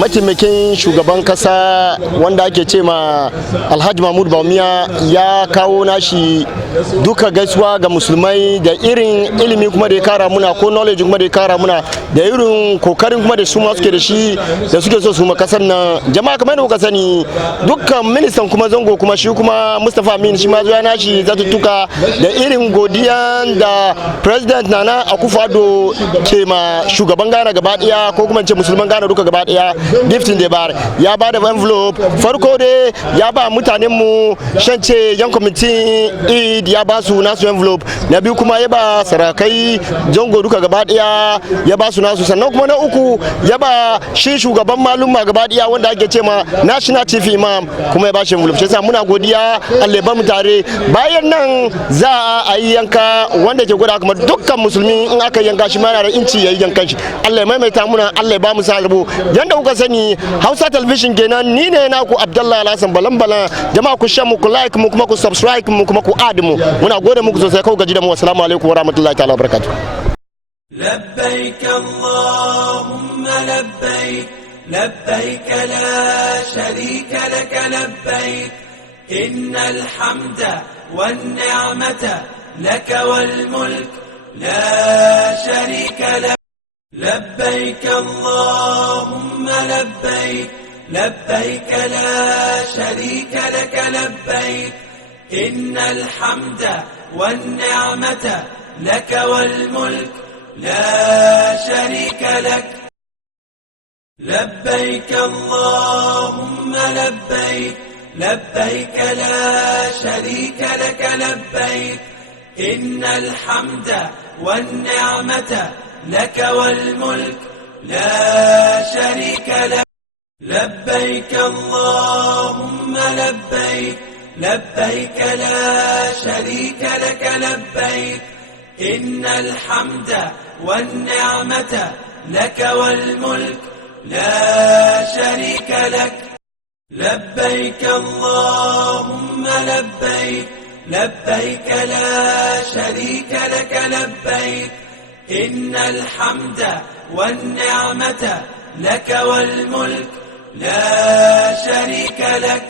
mataimakin shugaban kasa wanda ake ce ma Alhaji Mahmud Bawumia ya kawo nashi duka gaisuwa ga musulmai da irin ilimi kuma da ya kara muna ko knowledge kuma da ya kara muna da irin kokarin kuma da su ma suke da shi da suke so su ma kasar nan. Jama'a kamar da kuka sani dukkan ministan kuma zango kuma shi kuma Mustapha Amin shi ma zuwa nashi zatuttuka da irin godiyan da president Nana Akufo-Addo ke ma shugaban Ghana gaba daya ko kuma ce musulman Ghana duka gaba daya giftin da ya ba da envelope. Farko dai ya ba mutanen mu shance yan committee Eid ya ba su nasu envelope, na biyu kuma ya ba sarakai jango duka gaba daya ya ba su nasu, sannan kuma na uku ya ba shi shugaban malumma gaba daya wanda ake ce ma national chief imam kuma ya ba shi envelope. Sai muna godiya Allah ba mu tare. Bayan nan za a yi yanka wanda ke gwada kuma dukkan musulmi in aka yanka shi ma yana da inci yayi yankan shi. Allah ya maimaita muna, Allah ya ba mu sarbo. Yanda kuka sani Hausa Television kenan, ni ne naku Abdullahi Alhassan Balan. Jama'a ku share mu, ku like mu, kuma ku subscribe mu, kuma ku add mu. Muna gode muku sosai, kau gaji da mu. Assalamu alaikum wa rahmatullahi ta'ala wa barakatuh. لبيك اللهم لبيك لبيك لا شريك لك لبيك إن الحمد والنعمة لك والملك لا شريك لك لبيك اللهم لبيك لبيك لا شريك لك لبيك إن الحمد والنعمة لك والملك لا شريك لك لبيك اللهم لبيك لبيك لا شريك لك لبيك إن الحمد والنعمة لك والملك لا شريك لك لبيك اللهم لبيك لبيك لا شريك لك لبيك إن الحمد والنعمة لك والملك لا شريك لك لبيك اللهم لبيك لبيك لا شريك لك لبيك إن الحمد والنعمة لك والملك لا شريك لك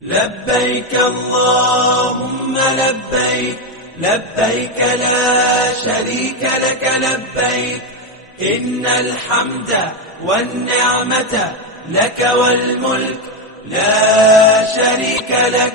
لبيك اللهم لبيك لبيك لا شريك لك لبيك إن الحمد والنعمة لك والملك لا شريك لك